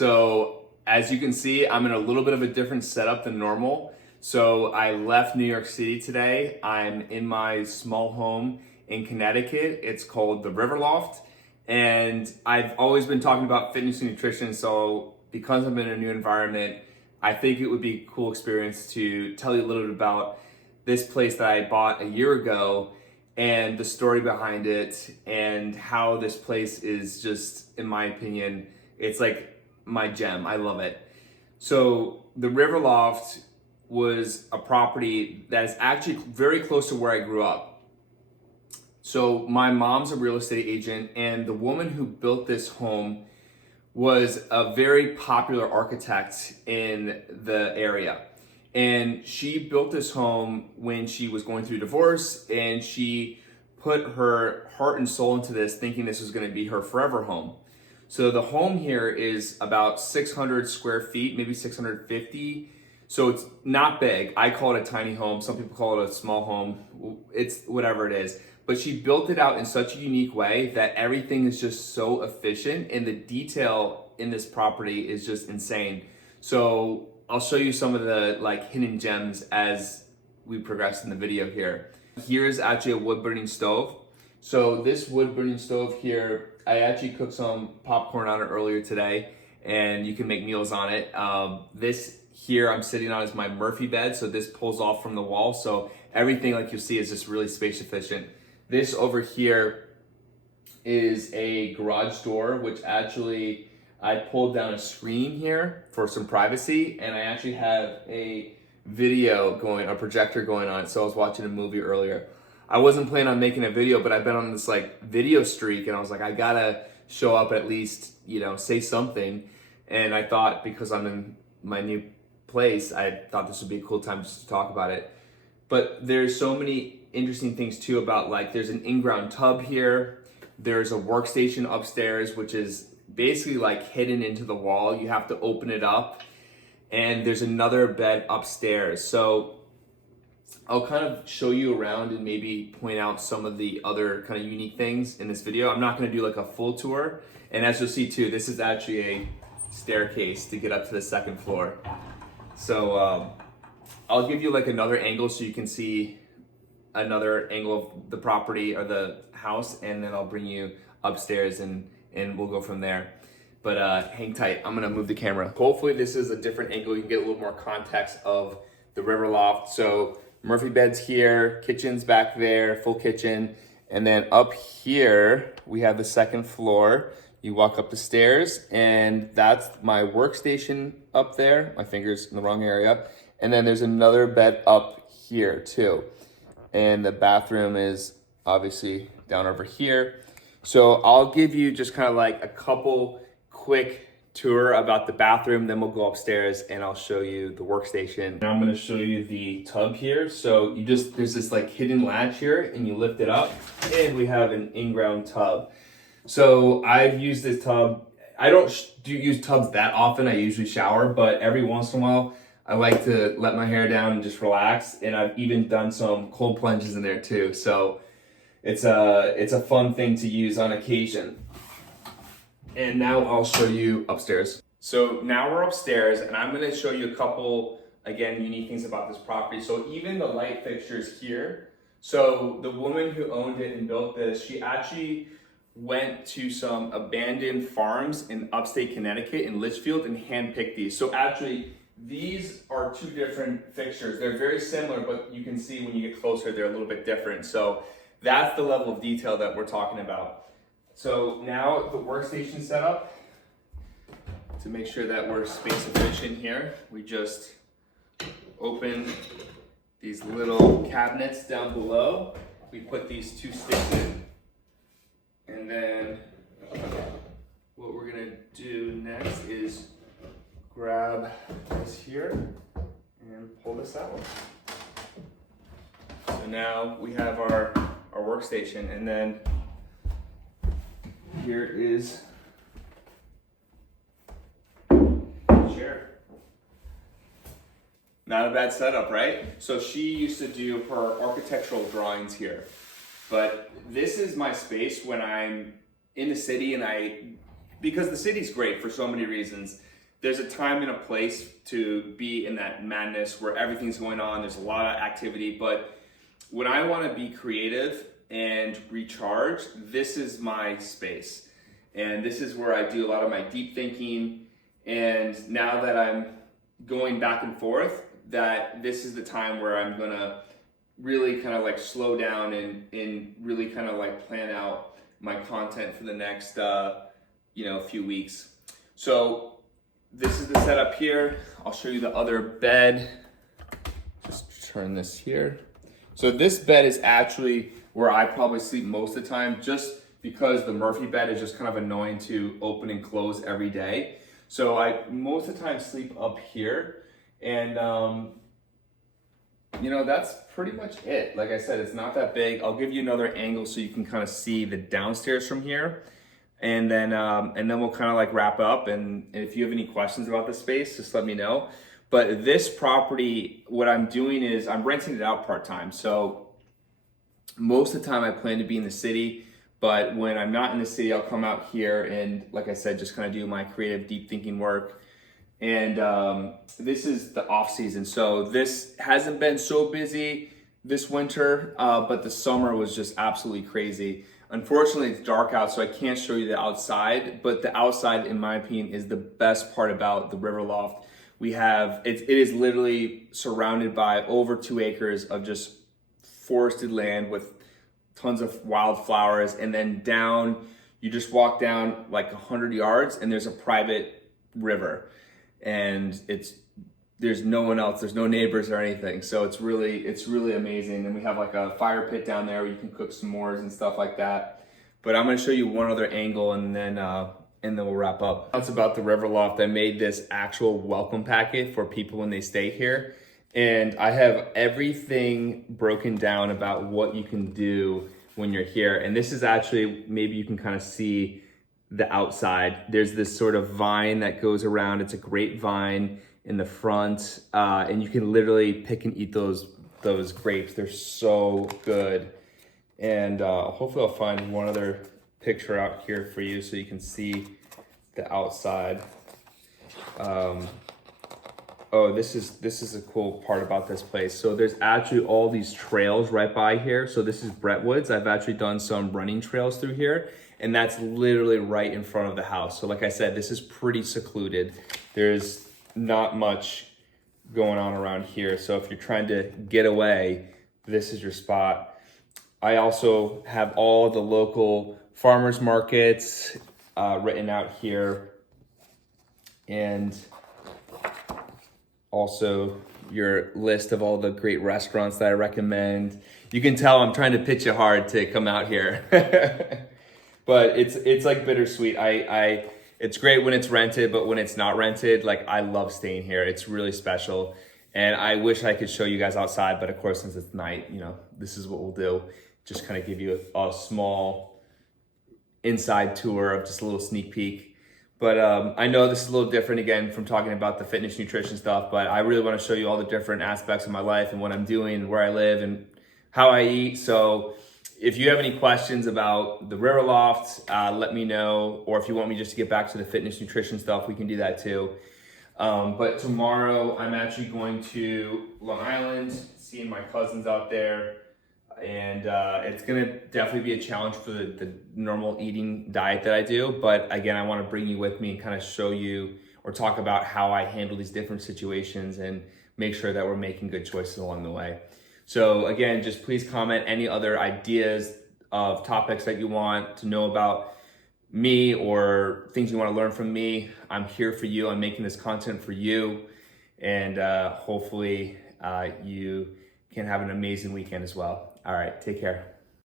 So as you can see, I'm in a little bit of a different setup than normal. So I left New York City today. I'm in my small home in Connecticut. It's called the River Loft. And I've always been talking about fitness and nutrition. So because I'm in a new environment, I think it would be a cool experience to tell you a little bit about this place that I bought a year ago and the story behind it and how this place is just, in my opinion, it's like my gem. I love it. So the River Loft was a property that is actually very close to where I grew up. So my mom's a real estate agent, and the woman who built this home was a very popular architect in the area. And she built this home when she was going through divorce, and she put her heart and soul into this, thinking this was going to be her forever home. So the home here is about 600 square feet, maybe 650. So it's not big. I call it a tiny home. Some people call it a small home. It's whatever it is. But she built it out in such a unique way that everything is just so efficient, and the detail in this property is just insane. So I'll show you some of the hidden gems as we progress in the video here. Here's actually a wood burning stove. So this wood burning stove here, I actually cooked some popcorn on it earlier today, and you can make meals on it. This here I'm sitting on is my Murphy bed, so this pulls off from the wall. So everything, like you'll see, is just really space efficient. This over here is a garage door, which actually I pulled down a screen here for some privacy, and I actually have a projector going on. So I was watching a movie earlier. I wasn't planning on making a video, but I've been on this video streak, and I was like, I gotta show up at least, say something. And I thought, because I'm in my new place, I thought this would be a cool time just to talk about it. But there's so many interesting things too about there's an in-ground tub here. There's a workstation upstairs, which is basically hidden into the wall. You have to open it up. And there's another bed upstairs. So I'll kind of show you around and maybe point out some of the other kind of unique things in this video. I'm not going to do a full tour. And as you'll see too, this is actually a staircase to get up to the second floor. So I'll give you another angle so you can see another angle of the property or the house, and then I'll bring you upstairs and we'll go from there. But hang tight, I'm gonna move the camera. Hopefully this is a different angle. You can get a little more context of the River Loft. So Murphy bed's here, kitchen's back there, full kitchen. And then up here, we have the second floor. You walk up the stairs, and that's my workstation up there. My finger's in the wrong area. And then there's another bed up here too. And the bathroom is obviously down over here. So I'll give you just kind of a couple quick tour about the bathroom, then we'll go upstairs and I'll show you the workstation. Now I'm gonna show you the tub here. So there's this hidden latch here, and you lift it up, and we have an in-ground tub. So I've used this tub. I don't use tubs that often. I usually shower, but every once in a while, I like to let my hair down and just relax. And I've even done some cold plunges in there too. So it's a fun thing to use on occasion. And now I'll show you upstairs. So now we're upstairs, and I'm gonna show you a couple, again, unique things about this property. So even the light fixtures here. So the woman who owned it and built this, she actually went to some abandoned farms in upstate Connecticut in Litchfield and handpicked these. So actually, these are two different fixtures. They're very similar, but you can see when you get closer, they're a little bit different. So that's the level of detail that we're talking about. So now the workstation setup, to make sure that we're space efficient here, we just open these little cabinets down below. We put these two sticks in, and then what we're gonna do next is grab this here and pull this out. So now we have our workstation, and then here is the chair. Not a bad setup, right? So she used to do her architectural drawings here, but this is my space when I'm in the city, and because the city's great for so many reasons. there's a time and a place to be in that madness where everything's going on, there's a lot of activity, but when I want to be creative and recharge, this is my space. And this is where I do a lot of my deep thinking. And now that I'm going back and forth, that this is the time where I'm gonna really kind of like slow down and really kind of like plan out my content for the next few weeks. So this is the setup here. I'll show you the other bed. Just turn this here. So this bed is actually where I probably sleep most of the time, just because the Murphy bed is just kind of annoying to open and close every day. So I most of the time sleep up here, and that's pretty much it. Like I said, it's not that big. I'll give you another angle so you can kind of see the downstairs from here, and then we'll kind of like wrap up. And if you have any questions about the space, just let me know. But this property, what I'm doing is I'm renting it out part-time. So most of the time I plan to be in the city, but when I'm not in the city, I'll come out here and, like I said, just kind of do my creative, deep thinking work. And this is the off season. So this hasn't been so busy this winter, but the summer was just absolutely crazy. Unfortunately, it's dark out, so I can't show you the outside, but the outside, in my opinion, is the best part about the River Loft. We have, it is literally surrounded by over 2 acres of just forested land with tons of wildflowers. And then down, you just walk down like 100 yards and there's a private river. And there's no one else, there's no neighbors or anything. So it's really amazing. And we have like a fire pit down there where you can cook s'mores and stuff like that. But I'm gonna show you one other angle and then we'll wrap up. That's about the River Loft. I made this actual welcome packet for people when they stay here. And I have everything broken down about what you can do when you're here. And this is actually, maybe you can kind of see the outside. There's this sort of vine that goes around. It's a grapevine in the front. And you can literally pick and eat those grapes. They're so good. And hopefully I'll find one other picture out here for you so you can see the outside. Oh, this is a cool part about this place. So there's actually all these trails right by here. So this is Brentwoods. I've actually done some running trails through here, and that's literally right in front of the house. So like I said, this is pretty secluded. There's not much going on around here. So if you're trying to get away, this is your spot. I also have all the local farmers markets written out here, and also your list of all the great restaurants that I recommend. You can tell I'm trying to pitch you hard to come out here. But it's like bittersweet. It's great when it's rented, but when it's not rented, like I love staying here. It's really special. And I wish I could show you guys outside, but of course, since it's night, this is what we'll do. Just kind of give you a small inside tour of just a little sneak peek. But I know this is a little different again from talking about the fitness nutrition stuff, but I really want to show you all the different aspects of my life and what I'm doing and where I live and how I eat. So if you have any questions about the River Loft, let me know. Or if you want me just to get back to the fitness nutrition stuff, we can do that too. But tomorrow I'm actually going to Long Island, seeing my cousins out there. And it's gonna definitely be a challenge for the normal eating diet that I do. But again, I wanna bring you with me and kind of show you or talk about how I handle these different situations and make sure that we're making good choices along the way. So again, just please comment any other ideas of topics that you want to know about me or things you wanna learn from me. I'm here for you. I'm making this content for you. And hopefully you can have an amazing weekend as well. All right, take care.